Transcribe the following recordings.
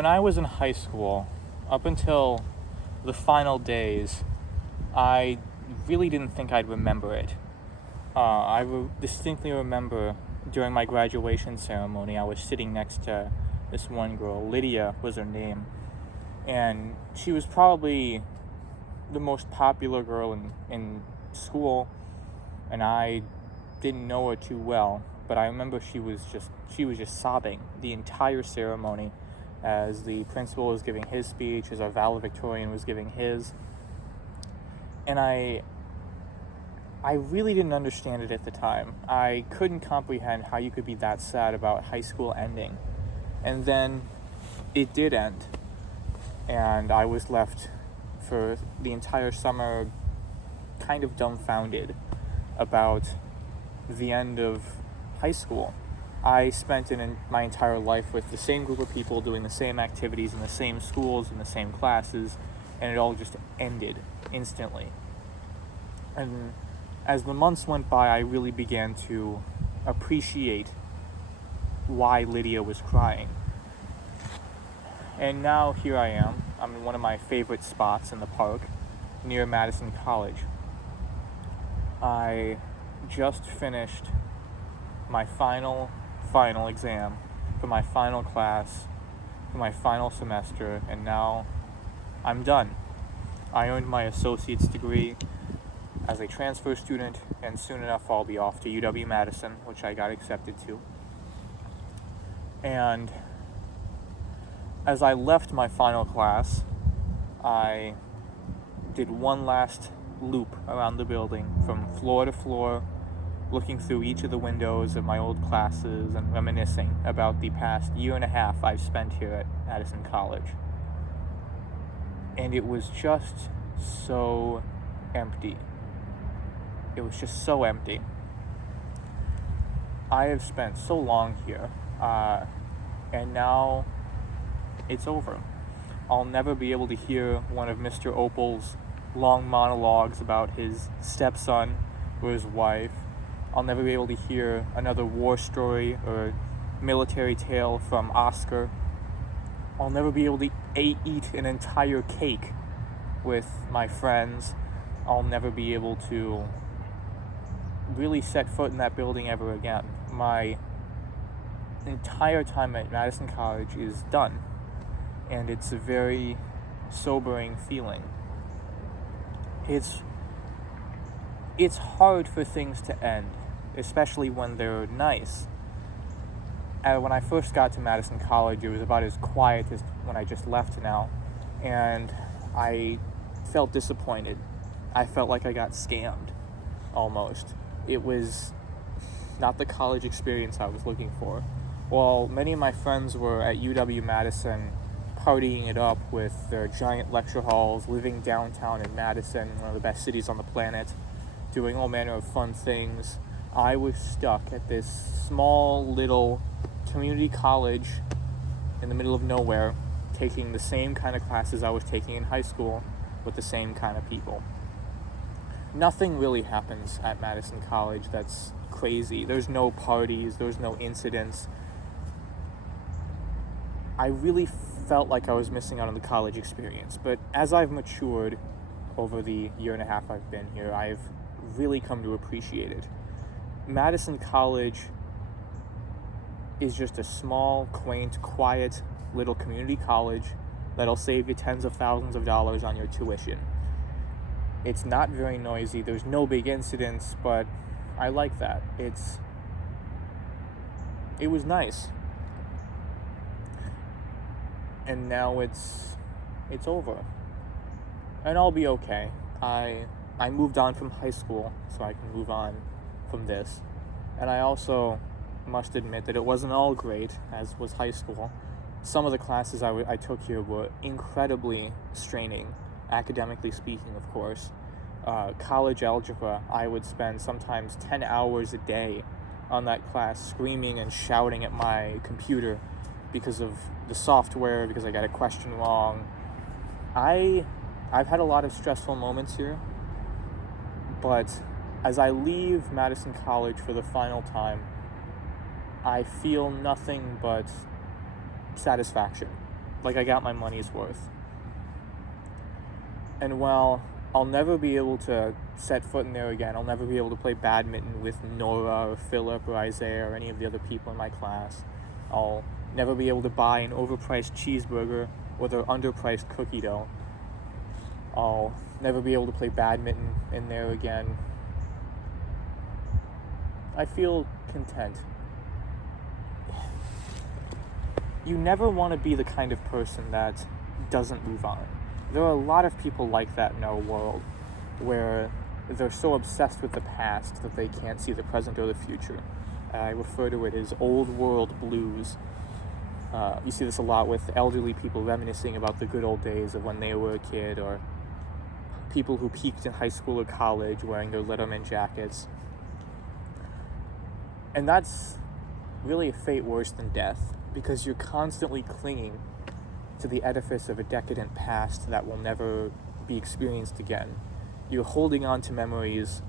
when I was in high school, up until the final days, I really didn't think I'd remember it. Distinctly remember during my graduation ceremony, I was sitting next to this one girl. Lydia was her name. And she was probably the most popular girl in school, and I didn't know her too well, but I remember she was just sobbing the entire ceremony as the principal was giving his speech, as our valedictorian was giving his. And I really didn't understand it at the time. I couldn't comprehend how you could be that sad about high school ending. And then it did end. And I was left for the entire summer kind of dumbfounded about the end of high school. I spent my entire life with the same group of people doing the same activities in the same schools, in the same classes, and it all just ended instantly. And as the months went by, I really began to appreciate why Lydia was crying. And now here I am. I'm in one of my favorite spots in the park near Madison College. I just finished my final exam for my final class, for my final semester, and now I'm done. I earned my associate's degree as a transfer student, and soon enough I'll be off to UW-Madison, which I got accepted to. And as I left my final class, I did one last loop around the building from floor to floor, looking through each of the windows of my old classes and reminiscing about the past year and a half I've spent here at Madison College. And it was just so empty. It was just so empty. I have spent so long here, and now it's over. I'll never be able to hear one of Mr. Opal's long monologues about his stepson or his wife. I'll never be able to hear another war story or military tale from Oscar. I'll never be able to eat an entire cake with my friends. I'll never be able to really set foot in that building ever again. My entire time at Madison College is done, and it's a very sobering feeling. It's hard for things to end, especially when they're nice. When I first got to Madison College, it was about as quiet as when I just left now, and I felt disappointed. I felt like I got scammed, almost. It was not the college experience I was looking for. While many of my friends were at UW-Madison partying it up with their giant lecture halls, living downtown in Madison, one of the best cities on the planet, doing all manner of fun things, I was stuck at this small little community college in the middle of nowhere, taking the same kind of classes I was taking in high school with the same kind of people. Nothing really happens at Madison College that's crazy. There's no parties, there's no incidents. I really felt like I was missing out on the college experience, but as I've matured over the year and a half I've been here, I've really come to appreciate it. Madison College is just a small, quaint, quiet little community college that'll save you tens of thousands of dollars on your tuition. It's not very noisy, there's no big incidents, but I like that. It was nice. And now it's over. And I'll be okay. I moved on from high school, so I can move on from this. And I also must admit that it wasn't all great, as was high school. Some of the classes I took here were incredibly straining, academically speaking, of course. College algebra, I would spend sometimes 10 hours a day on that class, screaming and shouting at my computer because of the software, because I got a question wrong. I've had a lot of stressful moments here, but as I leave Madison College for the final time, I feel nothing but satisfaction. like I got my money's worth. And while I'll never be able to set foot in there again, I'll never be able to play badminton with Nora or Philip or Isaiah or any of the other people in my class. I'll never be able to buy an overpriced cheeseburger or their underpriced cookie dough. I'll never be able to play badminton in there again. I feel content. You never want to be the kind of person that doesn't move on. There are a lot of people like that in our world, where they're so obsessed with the past that they can't see the present or the future. I refer to it as old world blues. You see this a lot with elderly people reminiscing about the good old days of when they were a kid, or people who peaked in high school or college wearing their Letterman jackets. And that's really a fate worse than death, because you're constantly clinging to the edifice of a decadent past that will never be experienced again. You're holding on to memories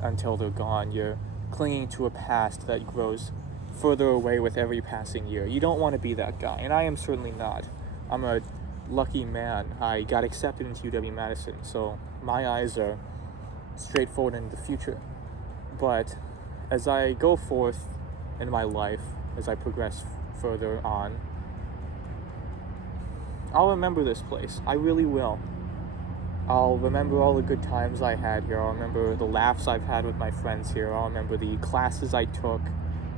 until they're gone. You're clinging to a past that grows further away with every passing year. You don't want to be that guy, and I am certainly not. I'm a lucky man. I got accepted into UW-Madison, so my eyes are straight forward into the future. But as I go forth in my life, as I progress further on, I'll remember this place. I really will. I'll remember all the good times I had here. I'll remember the laughs I've had with my friends here. I'll remember the classes I took,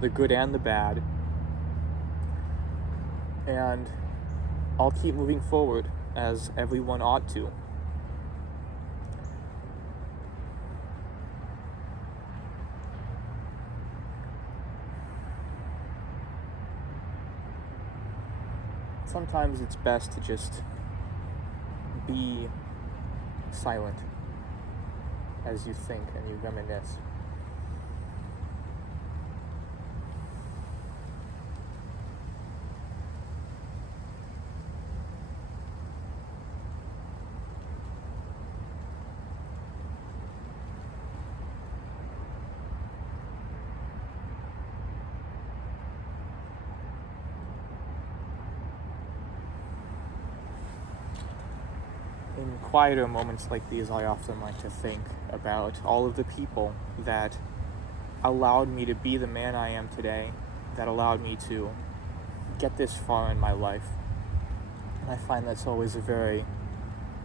the good and the bad. And I'll keep moving forward, as everyone ought to. Sometimes it's best to just be silent as you think and you reminisce. In quieter moments like these, I often like to think about all of the people that allowed me to be the man I am today, that allowed me to get this far in my life. And I find that's always a very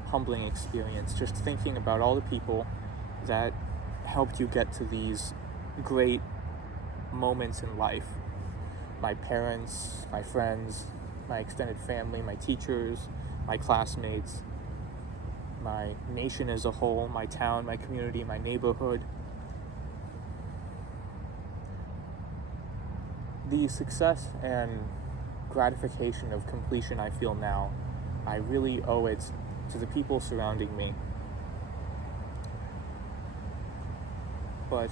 humbling experience, just thinking about all the people that helped you get to these great moments in life. My parents, my friends, my extended family, my teachers, my classmates, my nation as a whole, my town, my community, my neighborhood. The success and gratification of completion I feel now, I really owe it to the people surrounding me. But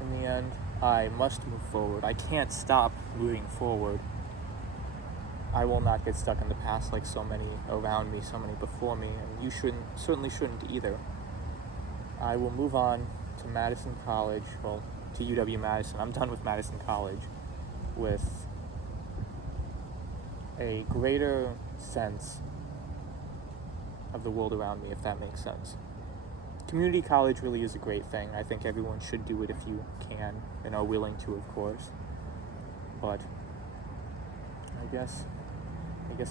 in the end, I must move forward. I can't stop moving forward. I will not get stuck in the past like so many around me, so many before me, and you certainly shouldn't either. I will move on to Madison College, well, to UW-Madison. I'm done with Madison College with a greater sense of the world around me, if that makes sense. Community college really is a great thing. I think everyone should do it if you can and are willing to, of course. But I guess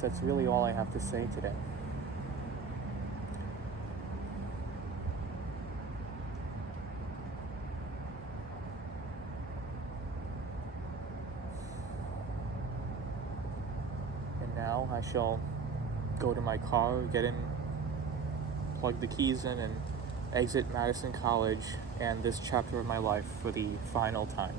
that's really all I have to say today. And now I shall go to my car, get in, plug the keys in, and exit Madison College and this chapter of my life for the final time.